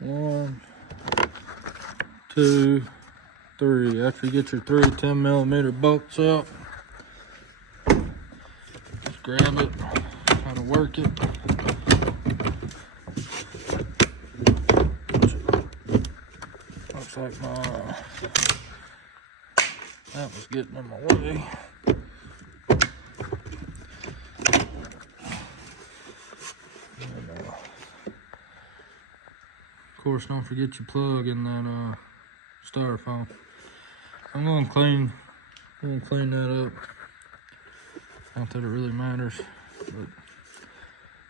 1, 2, 3. After you get your 3 10mm bolts out, just grab it, kind of work it. Looks like that was getting in my way. Of course, don't forget your plug in that styrofoam. I'm gonna clean that up. Not that it really matters, but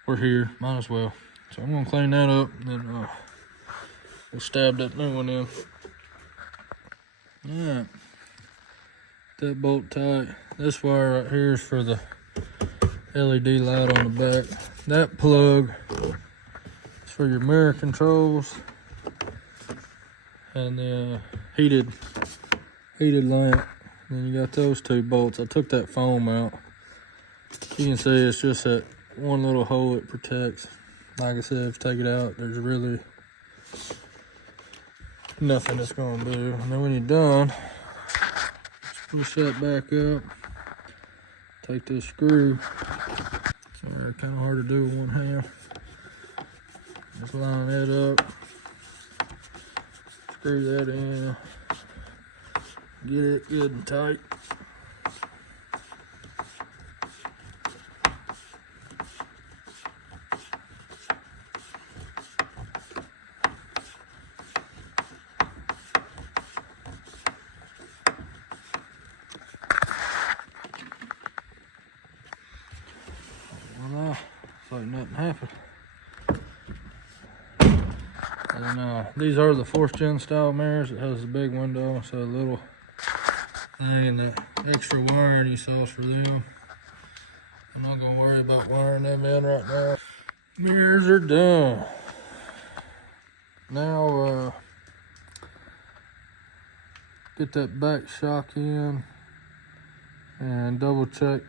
we're here, might as well. So I'm gonna clean that up, and then we'll stab that new one in. Alright, that bolt tight. This wire right here is for the LED light on the back. That plug is for your mirror controls and the heated lamp. Then you got those 2 bolts. I took that foam out. You can see it's just that one little hole it protects. Like I said, if you take it out, there's really nothing it's gonna do. And then when you're done, just push that back up. Take this screw. Sorry, kind of hard to do with one hand. Just line that up. Screw that in. Get it good and tight. Voila, it's like nothing happened. And these are the 4th gen style mirrors. It has a big window, so a little thing, and the extra wiring you saw is for them. I'm not gonna worry about wiring them in right now. Mirrors are done. Now get that back shock in and double check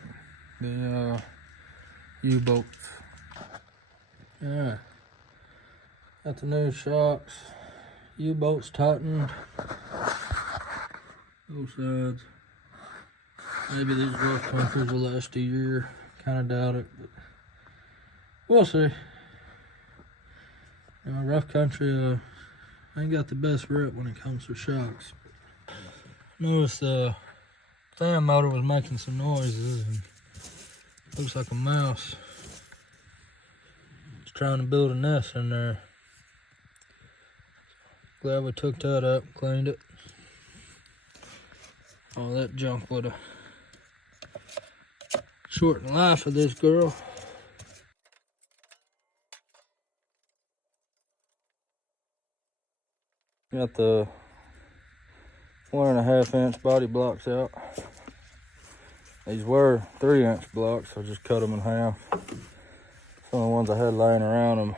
the U-bolts. Alright, got the new shocks, U-bolts tightened, both sides. Maybe these rough countries will last a year. Kind of doubt it, but we'll see. You know, rough country ain't got the best rep when it comes to shocks. Noticed the fan motor was making some noises, and looks like a mouse. It's trying to build a nest in there. Glad we took that up, cleaned it. All that junk would have shortened the life of this girl. Got the 1.5 inch body blocks out. These were 3 inch blocks, so I just cut them in half. Some of the ones I had laying around in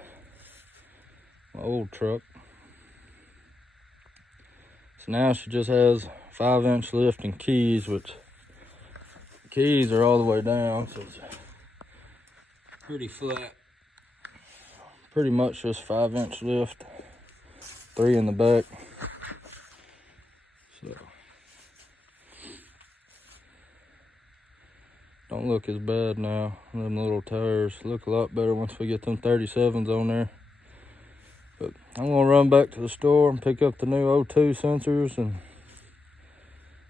my old truck. So now she just has 5 inch lift and keys, which the keys are all the way down, so it's pretty flat. Pretty much just 5 inch lift, 3 in the back. So don't look as bad now. Them little tires look a lot better once we get them 37s on there. But I'm gonna run back to the store and pick up the new O2 sensors and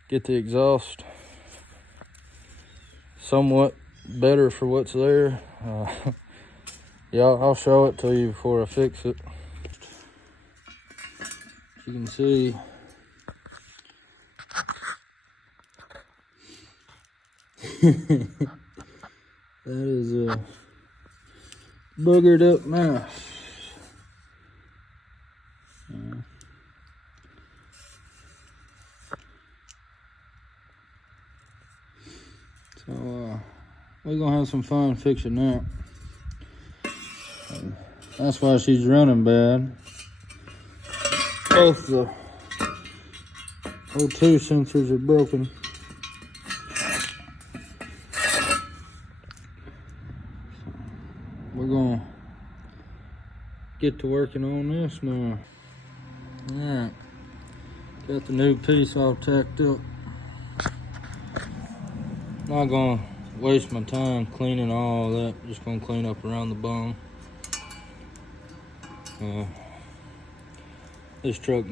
get the exhaust somewhat better for what's there. Yeah, I'll show it to you before I fix it. As you can see, that is a boogered up mouse. So we're gonna have some fun fixing that. That's why she's running bad. Both the O2 sensors are broken. We're gonna get to working on this now. Alright, got the new piece all tacked up. Not gonna waste my time cleaning all that, just gonna clean up around the bung. This truck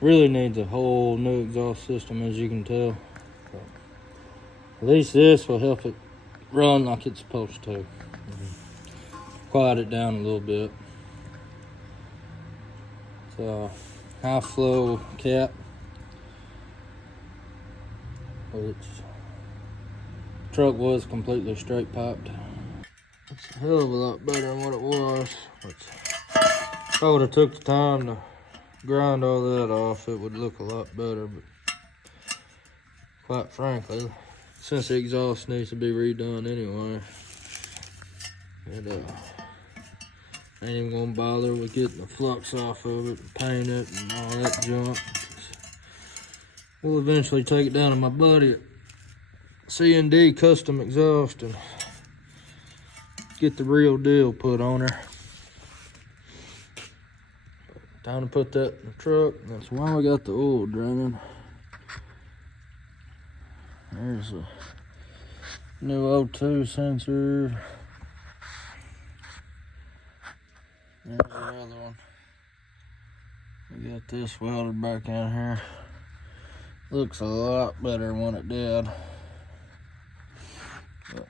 really needs a whole new exhaust system, as you can tell. But at least this will help it run like it's supposed to. Quiet it down a little bit. It's a high flow cap, which truck was completely straight piped. It's a hell of a lot better than what it was. If I would have took the time to grind all that off, it would look a lot better. But quite frankly, since the exhaust needs to be redone anyway, ain't even gonna bother with getting the flux off of it and paint it and all that junk. We'll eventually take it down to my buddy at C&D Custom Exhaust and get the real deal put on her. Time to put that in the truck. That's why we got the oil draining. There's a new O2 sensor. There's the other one. We got this welded back in here. Looks a lot better than what it did. But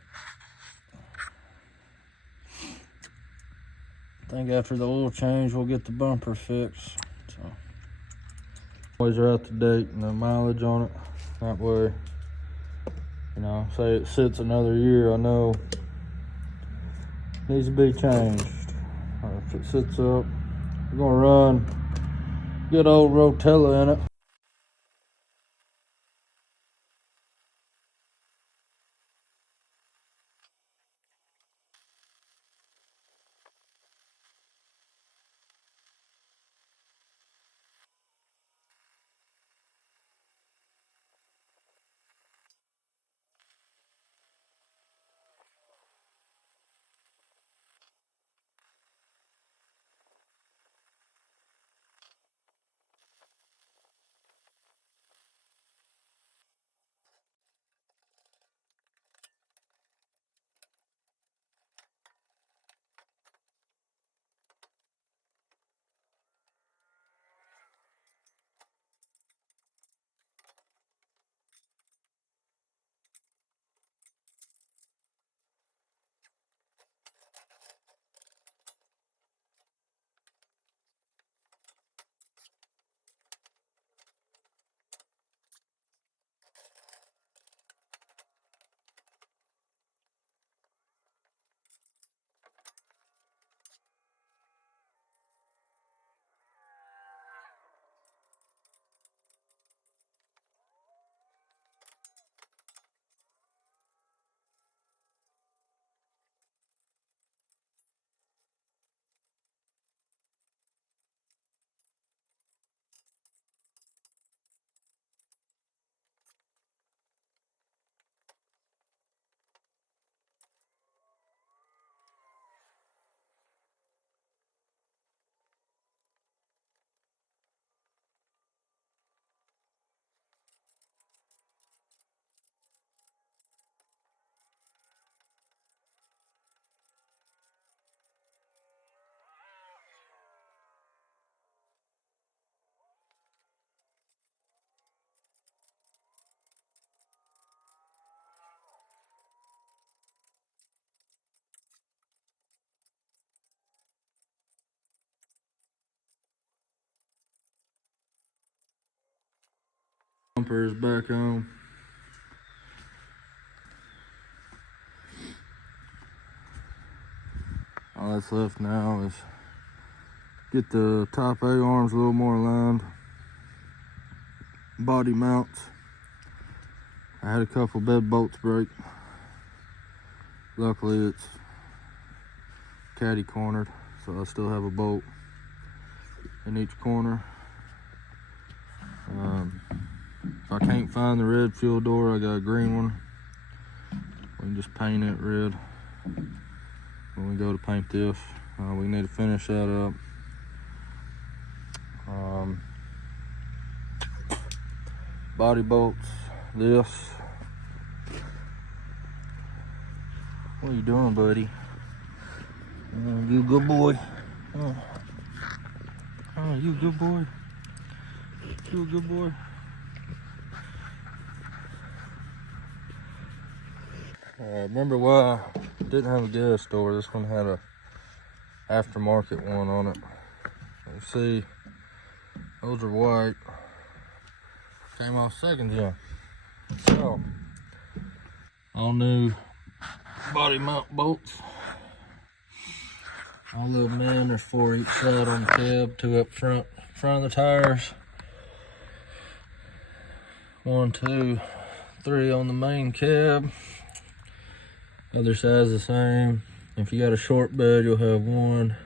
I think after the oil change, we'll get the bumper fixed. So, always are out to date and the mileage on it. That way, you know, say it sits another year, I know it needs to be changed. If it sits up, we're gonna run good old Rotella in it. Bumper is back on. All that's left now is get the top A arms a little more aligned. Body mounts. I had a couple bed bolts break. Luckily it's caddy cornered, so I still have a bolt in each corner. If I can't find the red fuel door, I got a green one. We can just paint it red. when we go to paint this. We need to finish that up. Body bolts, this. What are you doing, buddy? You a good boy. Oh, you a good boy. You a good boy. Remember why I didn't have a gas door? This one had a aftermarket one on it. You see, those are white. Came off second gen. So, all new body mount bolts. All of them in. There's 4 each side on the cab, 2 up front of the tires. 1, 2, 3 on the main cab. Other side's the same. If you got a short bed, you'll have 1.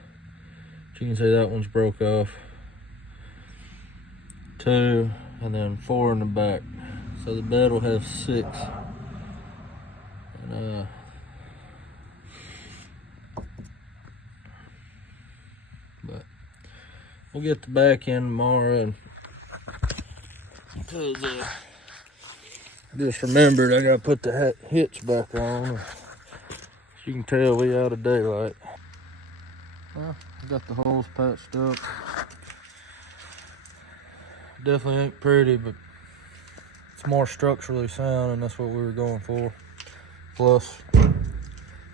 As you can see, that one's broke off. 2, and then 4 in the back. So the bed will have 6. And, but we'll get the back in tomorrow, and because just remembered I gotta put the hitch back on. As you can tell, we out of daylight. Well, I got the holes patched up. Definitely ain't pretty, but it's more structurally sound, and that's what we were going for. Plus,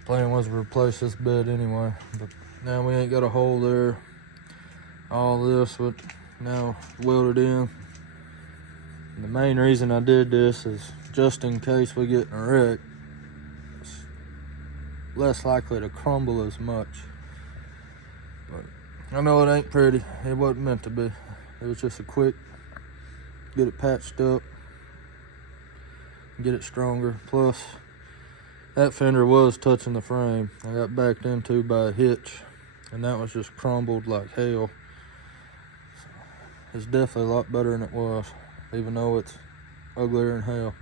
plan was to replace this bed anyway, but now we ain't got a hole there. All this with now welded in. And the main reason I did this is just in case we get in a wreck, it's less likely to crumble as much. But I know it ain't pretty. It wasn't meant to be. It was just a quick get it patched up, get it stronger. Plus, that fender was touching the frame. I got backed into by a hitch, and that was just crumbled like hell. So it's definitely a lot better than it was, even though it's uglier than hell.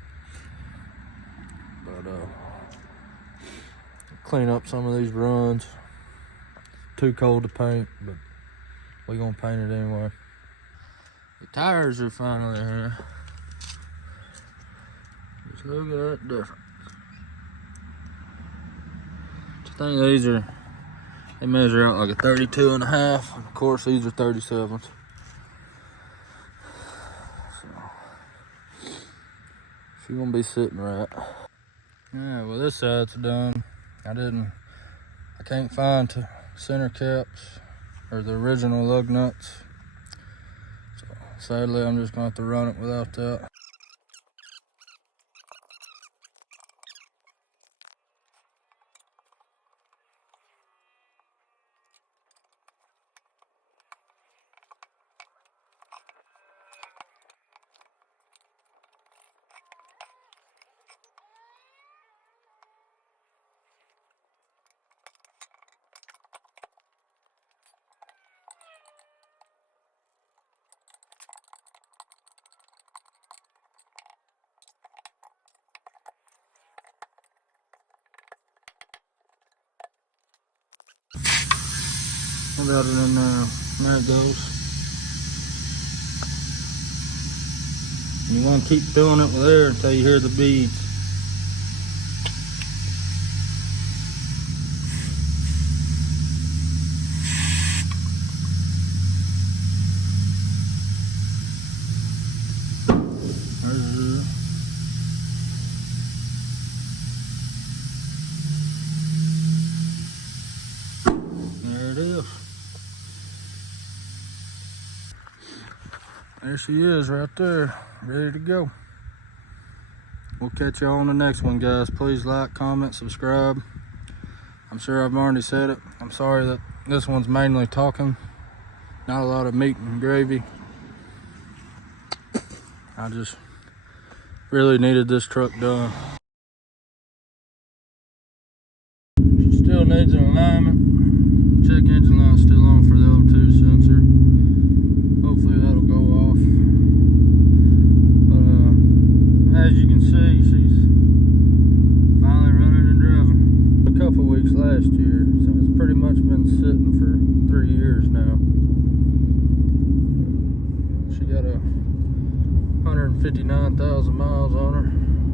But clean up some of these runs. Too cold to paint, but we're gonna paint it anyway. The tires are finally here. Just look at that difference. I think these they measure out like a 32 and a half. Of course, these are 37s. So, she's gonna be sitting right. Yeah, well, this side's done. I can't find center caps or the original lug nuts. So sadly, I'm just gonna have to run it without that. About it in there. There it goes. You want to keep filling it with air until you hear the beads. There it is. There she is right there, ready to go. We'll catch y'all on the next one, guys. Please like, comment, subscribe. I'm sure I've already said it. I'm sorry that this one's mainly talking. Not a lot of meat and gravy. I just really needed this truck done. She still needs an alignment. Check engine light's still on for the O2 sensor. Hopefully that'll go off. But as you can see, she's finally running and driving. A couple weeks last year, so 59,000 miles on her.